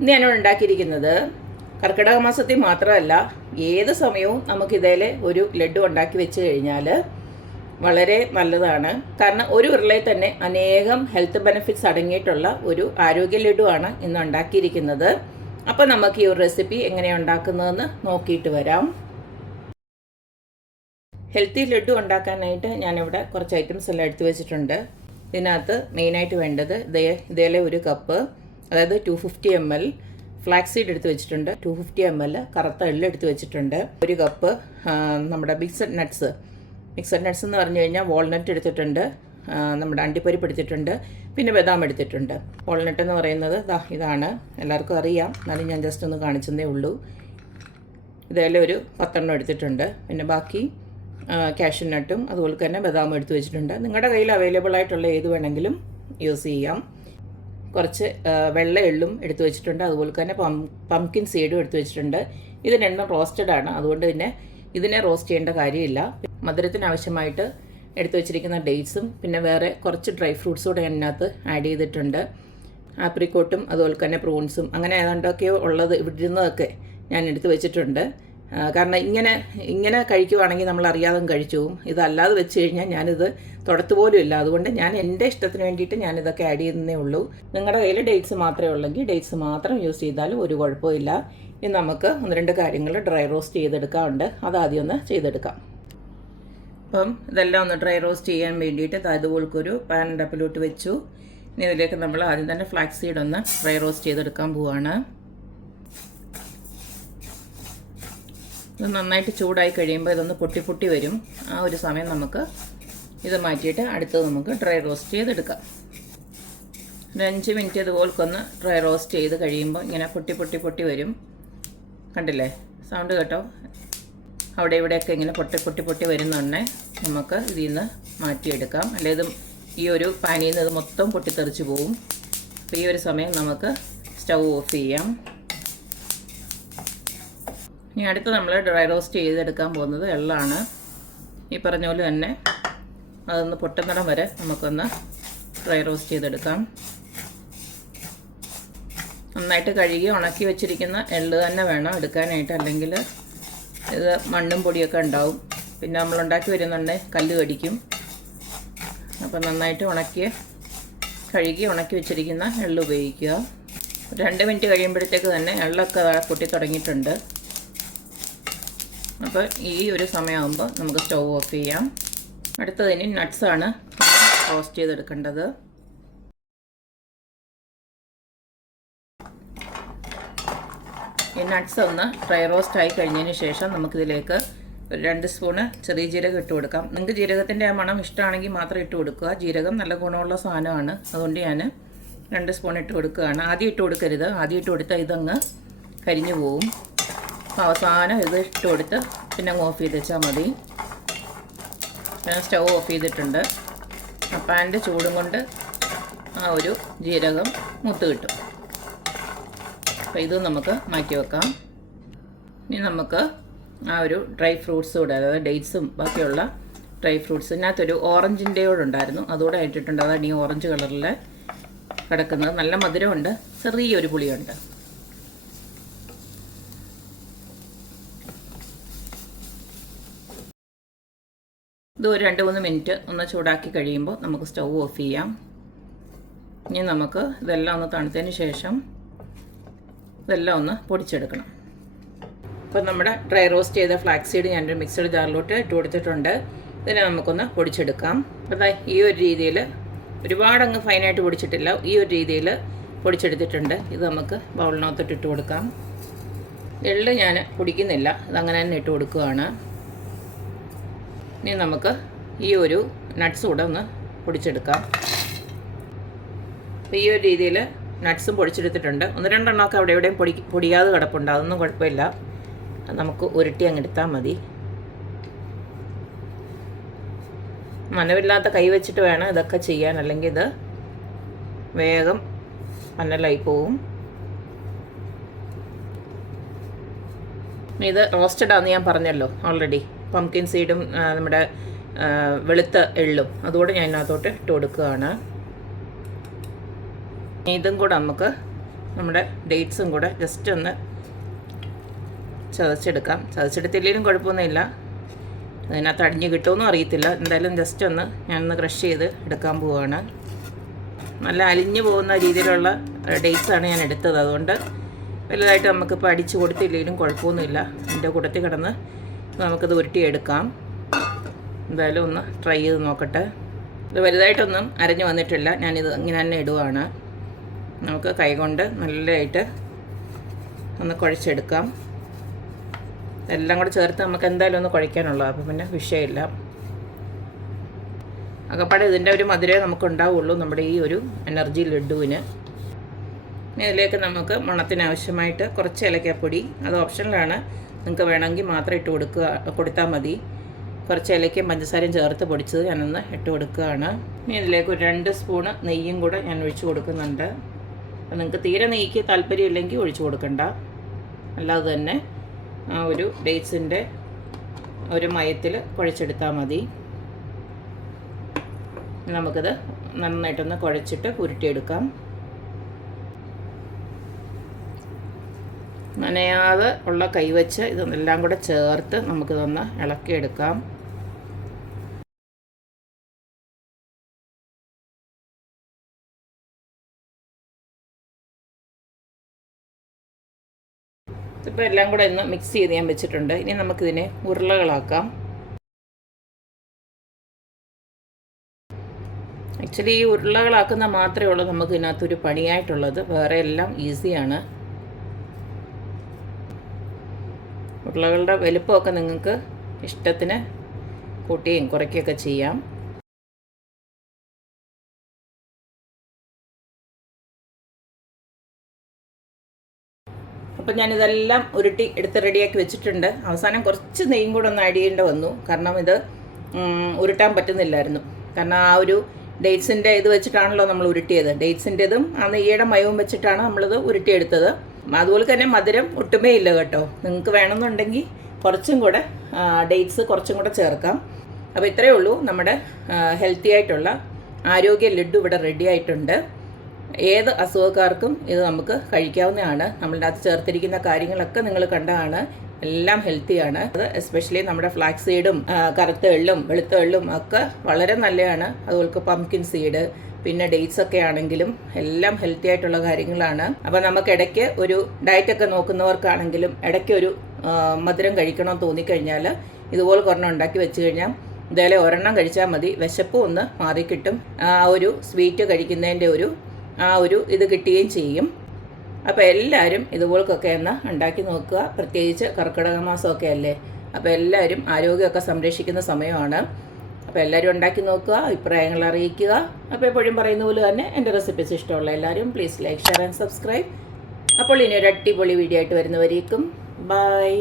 ഇന്ന് ഞാനിവിടെ ഉണ്ടാക്കിയിരിക്കുന്നത് കർക്കിടക മാസത്തിൽ മാത്രമല്ല ഏത് സമയവും നമുക്കിതേലെ ഒരു ലഡു ഉണ്ടാക്കി വെച്ച് കഴിഞ്ഞാൽ വളരെ നല്ലതാണ്. കാരണം ഒരു ഉരുളയിൽ തന്നെ അനേകം ഹെൽത്ത് ബെനിഫിറ്റ്സ് അടങ്ങിയിട്ടുള്ള ഒരു ആരോഗ്യ ലഡുവാണ് ഇന്ന് ഉണ്ടാക്കിയിരിക്കുന്നത്. അപ്പോൾ നമുക്ക് ഈ ഒരു റെസിപ്പി എങ്ങനെയാണ് ഉണ്ടാക്കുന്നതെന്ന് നോക്കിയിട്ട് വരാം. ഹെൽത്തി ലഡു ഉണ്ടാക്കാനായിട്ട് ഞാനിവിടെ കുറച്ച് ഐറ്റംസ് എല്ലാം എടുത്തു വെച്ചിട്ടുണ്ട്. ഇതിനകത്ത് മെയിനായിട്ട് വേണ്ടത് ഇതേലെ ഒരു കപ്പ്, അതായത് 250 ml ഫ്ലാക്സ് സീഡ് എടുത്ത് വെച്ചിട്ടുണ്ട്. 250 ml കറുത്ത എള്ള് എടുത്ത് വെച്ചിട്ടുണ്ട്. ഒരു കപ്പ് നമ്മുടെ മിക്സഡ് നട്ട്സ് എന്ന് പറഞ്ഞു കഴിഞ്ഞാൽ വാൾനട്ട് എടുത്തിട്ടുണ്ട്, നമ്മുടെ അണ്ടിപ്പരിപ്പ് എടുത്തിട്ടുണ്ട്, പിന്നെ ബദാം എടുത്തിട്ടുണ്ട്. വാൾനട്ട് എന്ന് പറയുന്നത് ഇതാണ്, എല്ലാവർക്കും അറിയാം, എന്നാലും ഞാൻ ജസ്റ്റ് ഒന്ന് കാണിച്ചതേ ഉള്ളൂ. ഇതെല്ലാം ഒരു 10 എടുത്തിട്ടുണ്ട്. പിന്നെ ബാക്കി കാഷ്യൂ നട്ടും അതുപോലെ തന്നെ ബദാമും എടുത്ത് വെച്ചിട്ടുണ്ട്. നിങ്ങളുടെ കയ്യിൽ അവൈലബിൾ ആയിട്ടുള്ള ഏത് വേണമെങ്കിലും യൂസ് ചെയ്യാം. കുറച്ച് വെള്ള എള്ളും എടുത്തു വെച്ചിട്ടുണ്ട്. അതുപോലെ തന്നെ പംകിൻ സീഡും എടുത്തു വെച്ചിട്ടുണ്ട്. ഇത് രണ്ടും റോസ്റ്റഡ് ആണ്, അതുകൊണ്ട് തന്നെ ഇതിനെ റോസ്റ്റ് ചെയ്യേണ്ട കാര്യമില്ല. മധുരത്തിന് ആവശ്യമായിട്ട് എടുത്തു വെച്ചിരിക്കുന്ന ഡേറ്റ്സും പിന്നെ വേറെ കുറച്ച് ഡ്രൈ ഫ്രൂട്ട്സും കൂടെ അതിനകത്ത് ആഡ് ചെയ്തിട്ടുണ്ട്. ആപ്രിക്കോട്ടും അതുപോലെ തന്നെ പ്രൂൺസും അങ്ങനെ ഏതാണ്ടൊക്കെയോ ഉള്ളത് ഇവിടെ ഇരുന്നതൊക്കെ ഞാൻ എടുത്തു വെച്ചിട്ടുണ്ട്. കാരണം ഇങ്ങനെ കഴിക്കുവാണെങ്കിൽ നമ്മൾ അറിയാതെ കഴിച്ചു പോകും. ഇതല്ലാതെ വെച്ച് കഴിഞ്ഞാൽ ഞാനിത് തൊടത്തുപോലും ഇല്ല. അതുകൊണ്ട് ഞാൻ എൻ്റെ ഇഷ്ടത്തിന് വേണ്ടിയിട്ട് ഞാനിതൊക്കെ ആഡ് ചെയ്യുന്നേ ഉള്ളൂ. നിങ്ങളുടെ കയ്യിൽ ഡേറ്റ്സ് മാത്രമേ ഉള്ളെങ്കിൽ ഡേറ്റ്സ് മാത്രം യൂസ് ചെയ്താലും ഒരു കുഴപ്പമില്ല. ഇനി നമുക്ക് 1-2 കാര്യങ്ങൾ ഡ്രൈ റോസ്റ്റ് ചെയ്തെടുക്കാറുണ്ട്, അതാദ്യം ഒന്ന് ചെയ്തെടുക്കാം. അപ്പം ഇതെല്ലാം ഒന്ന് ഡ്രൈ റോസ്റ്റ് ചെയ്യാൻ വേണ്ടിയിട്ട് ഇതുപോലൊരു പാൻ അടുപ്പിലോട്ട് വെച്ചു. ഇനി ഇതിലേക്ക് നമ്മൾ ആദ്യം തന്നെ ഫ്ലാക്സ് സീഡ് ഒന്ന് ഡ്രൈ റോസ്റ്റ് ചെയ്തെടുക്കാൻ പോവാണ്. ഇത് നന്നായിട്ട് ചൂടായി കഴിയുമ്പോൾ ഇതൊന്ന് പൊട്ടി വരും. ആ ഒരു സമയം നമുക്ക് ഇത് മാറ്റിയിട്ട് അടുത്തത് നമുക്ക് ഡ്രൈ റോസ്റ്റ് ചെയ്തെടുക്കാം. ഒരു 5 മിനിറ്റ് ഇതുപോലൊന്ന് ഡ്രൈ റോസ്റ്റ് ചെയ്ത് കഴിയുമ്പോൾ ഇങ്ങനെ പൊട്ടി വരും. കണ്ടില്ലേ സൗണ്ട് കേട്ടോ? അവിടെ ഇവിടെയൊക്കെ ഇങ്ങനെ പൊട്ടി വരുന്നുണ്ടേ നമുക്ക് ഇതിൽ നിന്ന് മാറ്റിയെടുക്കാം. അല്ലെങ്കിൽ ഈ ഒരു പാനിൽ നിന്ന് ഇത് മൊത്തം പൊട്ടിത്തെറിച്ച് പോവും. അപ്പോൾ ഈ ഒരു സമയം നമുക്ക് സ്റ്റൗ ഓഫ് ചെയ്യാം. ഇനി അടുത്ത് നമ്മൾ ഡ്രൈ റോസ്റ്റ് ചെയ്തെടുക്കാൻ പോകുന്നത് എള്ളാണ്. ഈ പറഞ്ഞ പോലെ തന്നെ അതൊന്ന് പൊട്ടുന്നിടം വരെ നമുക്കൊന്ന് ഡ്രൈ റോസ്റ്റ് ചെയ്തെടുക്കാം. നന്നായിട്ട് കഴുകി ഉണക്കി വെച്ചിരിക്കുന്ന എള്ള് തന്നെ വേണം എടുക്കാനായിട്ട്, അല്ലെങ്കിൽ ഇത് മണ്ണും പൊടിയൊക്കെ ഉണ്ടാവും. പിന്നെ നമ്മൾ ഉണ്ടാക്കി വരുന്നുണ്ടെങ്കിൽ കല്ല് കടിക്കും. അപ്പം നന്നായിട്ട് കഴുകി ഉണക്കി വെച്ചിരിക്കുന്ന എള്ള് ഉപയോഗിക്കുക. 2 മിനിറ്റ് കഴിയുമ്പോഴത്തേക്ക് തന്നെ എള്ളൊക്കെ പൊട്ടി തുടങ്ങിയിട്ടുണ്ട്. അപ്പോൾ ഈ ഒരു സമയമാകുമ്പോൾ നമുക്ക് സ്റ്റൗ ഓഫ് ചെയ്യാം. അടുത്തതിന് നട്ട്സാണ് റോസ്റ്റ് ചെയ്തെടുക്കേണ്ടത്. ഈ നട്ട്സ് ഒന്ന് ഡ്രൈ റോസ്റ്റ് ആയി കഴിഞ്ഞതിന് ശേഷം നമുക്കിതിലേക്ക് ഒരു 2 സ്പൂണ് ചെറിയ ജീരകം ഇട്ട് കൊടുക്കാം. നിങ്ങൾക്ക് ജീരകത്തിൻ്റെ ആ മണം ഇഷ്ടമാണെങ്കിൽ മാത്രം ഇട്ട് കൊടുക്കുക. ജീരകം നല്ല ഗുണമുള്ള സാധനമാണ്, അതുകൊണ്ട് ഞാൻ 2 സ്പൂൺ ഇട്ട് കൊടുക്കുകയാണ്. ആദ്യം ഇട്ട് കൊടുക്കരുത്, ആദ്യം ഇട്ട് കൊടുത്താൽ ഇതങ്ങ് കരിഞ്ഞു പോവും. അവസാനം ഇത് ഇട്ട് കൊടുത്ത് പിന്നെ ഓഫ് ചെയ്ത് വെച്ചാൽ മതി. ഞാൻ സ്റ്റൗ ഓഫ് ചെയ്തിട്ടുണ്ട്. പാൻ്റെ ചൂടും കൊണ്ട് ആ ഒരു ജീരകം മൂത്ത് കിട്ടും. അപ്പോൾ ഇത് നമുക്ക് മാറ്റി വെക്കാം. ഇനി നമുക്ക് ആ ഒരു ഡ്രൈ ഫ്രൂട്ട്സ് കൂടെ, അതായത് ഡേറ്റ്സും ബാക്കിയുള്ള ഡ്രൈ ഫ്രൂട്ട്സ്, ഇതിനകത്തൊരു ഓറഞ്ചിൻ്റെ കൂടെ ഉണ്ടായിരുന്നു, അതുകൂടെ ഇട്ടിട്ടുണ്ട്. അതാണ് ഈ ഓറഞ്ച് കളറിൽ കിടക്കുന്നത്. നല്ല മധുരമുണ്ട്, ചെറിയൊരു പുളിയുണ്ട്. ഇത് ഒരു 2-3 മിനിറ്റ് ഒന്ന് ചൂടാക്കി കഴിയുമ്പോൾ നമുക്ക് സ്റ്റൗ ഓഫ് ചെയ്യാം. ഇനി നമുക്ക് ഇതെല്ലാം ഒന്ന് തണുത്തതിന് ശേഷം ഇതെല്ലാം ഒന്ന് പൊടിച്ചെടുക്കണം. അപ്പോൾ നമ്മുടെ ഡ്രൈ റോസ്റ്റ് ചെയ്ത ഫ്ലാക്സ് സീഡ് ഞാനൊരു മിക്സഡ് ജാറിലോട്ട് ഇട്ട് കൊടുത്തിട്ടുണ്ട്. ഇതിനെ നമുക്കൊന്ന് പൊടിച്ചെടുക്കാം. അപ്പോൾ ഈ ഒരു രീതിയിൽ, ഒരുപാടങ്ങ് ഫൈനായിട്ട് പൊടിച്ചിട്ടില്ല, ഈ ഒരു രീതിയിൽ പൊടിച്ചെടുത്തിട്ടുണ്ട്. ഇത് നമുക്ക് ബൗളിനകത്തോട്ട് ഇട്ട് കൊടുക്കാം. എള്ള് ഞാൻ പൊടിക്കുന്നില്ല, ഇതങ്ങനെ തന്നെ ഇട്ട് കൊടുക്കുകയാണ്. ഇനി നമുക്ക് ഈ ഒരു നട്ട്സ് കൂടെ ഒന്ന് പൊടിച്ചെടുക്കാം. അപ്പോൾ ഈ ഒരു രീതിയിൽ നട്ട്സും പൊടിച്ചെടുത്തിട്ടുണ്ട്. 1-2 എണ്ണമൊക്കെ അവിടെ എവിടെയും പൊടിയാതെ കിടപ്പുണ്ട്, അതൊന്നും കുഴപ്പമില്ല. നമുക്ക് ഉരുട്ടി അങ്ങ് എടുത്താൽ മതി. മനവില്ലാത്ത കൈ വെച്ചിട്ട് വേണം ഇതൊക്കെ ചെയ്യാൻ, അല്ലെങ്കിൽ ഇത് വേഗം മഞ്ഞളായി പോവും. ഇത് റോസ്റ്റഡാണെന്ന് ഞാൻ പറഞ്ഞല്ലോ ഓൾറെഡി. പംകിൻ സീഡും നമ്മുടെ വെളുത്ത എള്ളും അതുകൂടെ ഞാൻ ഇതിനകത്തോട്ട് ഇട്ട് കൊടുക്കുകയാണ്. ഇതും കൂടെ നമുക്ക് നമ്മുടെ ഡേറ്റ്സും കൂടെ ജസ്റ്റ് ഒന്ന് ചതച്ചെടുക്കാം. ചതച്ചെടുത്തില്ലെങ്കിലും കുഴപ്പമൊന്നുമില്ല, അതിനകത്ത് അടിഞ്ഞ് കിട്ടുമെന്നും അറിയത്തില്ല. എന്തായാലും ജസ്റ്റ് ഒന്ന് ഞാനൊന്ന് ക്രഷ് ചെയ്ത് എടുക്കാൻ പോവുകയാണ്. നല്ല അലിഞ്ഞു പോകുന്ന രീതിയിലുള്ള ഡേറ്റ്സാണ് ഞാൻ എടുത്തത്. അതുകൊണ്ട് വലുതായിട്ട് നമുക്കിപ്പോൾ അടിച്ച് കൊടുത്തില്ലെങ്കിലും കുഴപ്പമൊന്നുമില്ല. എൻ്റെ കൂട്ടത്തിൽ കിടന്ന് നമുക്കത് ഉരുട്ടിയെടുക്കാം. എന്തായാലും ഒന്ന് ട്രൈ ചെയ്ത് നോക്കട്ടെ. ഇത് വലുതായിട്ടൊന്നും അരഞ്ഞു വന്നിട്ടില്ല. ഞാനിത് ഇങ്ങനെ തന്നെ ഇടുവാണ്. നമുക്ക് കൈകൊണ്ട് നല്ലതായിട്ട് ഒന്ന് കുഴച്ചെടുക്കാം. എല്ലാം കൂടെ ചേർത്ത് നമുക്ക് എന്തായാലും ഒന്ന് കുഴയ്ക്കാനുള്ളത്, അപ്പോൾ പിന്നെ വിഷയമില്ല. അകപ്പാടെ ഇതിൻ്റെ ഒരു മധുരമേ നമുക്കുണ്ടാവുള്ളൂ നമ്മുടെ ഈ ഒരു എനർജി ലഡുവിന്. ഇനി ഇതിലേക്ക് നമുക്ക് മണത്തിനാവശ്യമായിട്ട് കുറച്ച് ഏലക്കാപ്പൊടി, അത് ഓപ്ഷനിലാണ്, നിങ്ങൾക്ക് വേണമെങ്കിൽ മാത്രം ഇട്ട് കൊടുത്താൽ മതി. കുറച്ച് ഏലക്കയും പഞ്ചസാരയും ചേർത്ത് പൊടിച്ചത് ഞാനൊന്ന് ഇട്ട് കൊടുക്കുകയാണ്. ഇനി ഇതിലേക്ക് ഒരു 2 സ്പൂണ് നെയ്യും കൂടെ ഞാൻ ഒഴിച്ച് കൊടുക്കുന്നുണ്ട്. അപ്പോൾ നിങ്ങൾക്ക് തീരെ നെയ്ക്ക് താല്പര്യമില്ലെങ്കിൽ ഒഴിച്ച് കൊടുക്കണ്ട. അല്ലാതെ തന്നെ ആ ഒരു ഡേറ്റ്സിൻ്റെ ഒരു മയത്തിൽ കുഴച്ചെടുത്താൽ മതി. നമുക്കിത് നന്നായിട്ടൊന്ന് കുഴച്ചിട്ട് ഉരുട്ടിയെടുക്കാം. നനയാതെ ഉള്ള കൈവച്ച് ഇതെല്ലാം കൂടെ ചേർത്ത് നമുക്കിതൊന്ന് ഇളക്കിയെടുക്കാം. ഇപ്പോൾ എല്ലാം കൂടെ ഒന്ന് മിക്സ് ചെയ്ത് ഞാൻ വെച്ചിട്ടുണ്ട്. ഇനി നമുക്കിതിനെ ഉരുളകളാക്കാം. ആക്ച്വലി ഈ ഉരുളകളാക്കുന്ന മാത്രമേ ഉള്ളൂ നമുക്ക് ഇതിനകത്തൊരു പണിയായിട്ടുള്ളത്. വേറെ എല്ലാം ഈസിയാണ്. ഉരുളകളുടെ വലുപ്പമൊക്കെ നിങ്ങൾക്ക് ഇഷ്ടത്തിന് കൂട്ടുകയും കുറയ്ക്കുകയൊക്കെ ചെയ്യാം. അപ്പം ഞാനിതെല്ലാം ഉരുട്ടി എടുത്ത് റെഡിയാക്കി വെച്ചിട്ടുണ്ട്. അവസാനം കുറച്ച് നെയ്യും കൂടെ ഒന്ന് ആഡ് ചെയ്യേണ്ടി വന്നു, കാരണം ഇത് ഉരുട്ടാൻ പറ്റുന്നില്ലായിരുന്നു. കാരണം ആ ഒരു ഡേറ്റ്സിൻ്റെ ഇത് വെച്ചിട്ടാണല്ലോ നമ്മൾ ഉരുട്ടിയത്. ഡേറ്റ്സിൻ്റെതും ആ നെയ്യുടെ മയവും വെച്ചിട്ടാണ് നമ്മളിത് ഉരുട്ടിയെടുത്തത്. അതുപോലെ തന്നെ മധുരം ഒട്ടുമേ ഇല്ല കേട്ടോ. നിങ്ങൾക്ക് വേണമെന്നുണ്ടെങ്കിൽ കുറച്ചും കൂടെ ഡേറ്റ്സ് കുറച്ചും കൂടെ ചേർക്കാം. അപ്പോൾ ഇത്രയേ ഉള്ളൂ, നമ്മുടെ ഹെൽത്തി ആയിട്ടുള്ള ആരോഗ്യ ലഡു ഇവിടെ റെഡി ആയിട്ടുണ്ട്. ഏത് അസുഖക്കാർക്കും ഇത് നമുക്ക് കഴിക്കാവുന്നതാണ്. നമ്മളുടെ അകത്ത് ചേർത്തിരിക്കുന്ന കാര്യങ്ങളൊക്കെ നിങ്ങൾ കണ്ടതാണ്, എല്ലാം ഹെൽത്തിയാണ്. അത് എസ്പെഷ്യലി നമ്മുടെ ഫ്ലാക്സ് സീഡും കറുത്ത എള്ളും വെളുത്ത എള്ളും ഒക്കെ വളരെ നല്ലതാണ്. അതുപോലെ പംകിൻ സീഡ്, പിന്നെ ഡേറ്റ്സ് ഒക്കെ ആണെങ്കിലും എല്ലാം ഹെൽത്തി ആയിട്ടുള്ള കാര്യങ്ങളാണ്. അപ്പോൾ നമുക്ക് ഇടയ്ക്ക് ഒരു ഡയറ്റൊക്കെ നോക്കുന്നവർക്കാണെങ്കിലും ഇടയ്ക്ക് ഒരു മധുരം കഴിക്കണമെന്ന് തോന്നിക്കഴിഞ്ഞാൽ ഇതുപോലെ ഒരെണ്ണം ഉണ്ടാക്കി വെച്ച് കഴിഞ്ഞാൽ ഇതേപോലെ ഒരെണ്ണം കഴിച്ചാൽ മതി. വിശപ്പും ഒന്ന് മാറിക്കിട്ടും. ആ ഒരു സ്വീറ്റ് കഴിക്കുന്നതിൻ്റെ ഒരു ഇത് കിട്ടുകയും ചെയ്യും. അപ്പോൾ എല്ലാവരും ഇതുപോലൊക്കെ ഒന്ന് ഉണ്ടാക്കി നോക്കുക. പ്രത്യേകിച്ച് കർക്കിടക മാസമൊക്കെ അല്ലേ, അപ്പോൾ എല്ലാവരും ആരോഗ്യമൊക്കെ സംരക്ഷിക്കുന്ന സമയമാണ്. അപ്പോൾ എല്ലാവരും ഉണ്ടാക്കി നോക്കുക, അഭിപ്രായങ്ങൾ അറിയിക്കുക. അപ്പോൾ എപ്പോഴും പറയുന്ന പോലെ തന്നെ എൻ്റെ റെസിപ്പീസ് ഇഷ്ടമുള്ള എല്ലാവരും please like, share and subscribe. അപ്പോൾ ഇനി ഒരു അടിപൊളി വീഡിയോ ആയിട്ട് വരുന്നവരേക്കും ബൈ.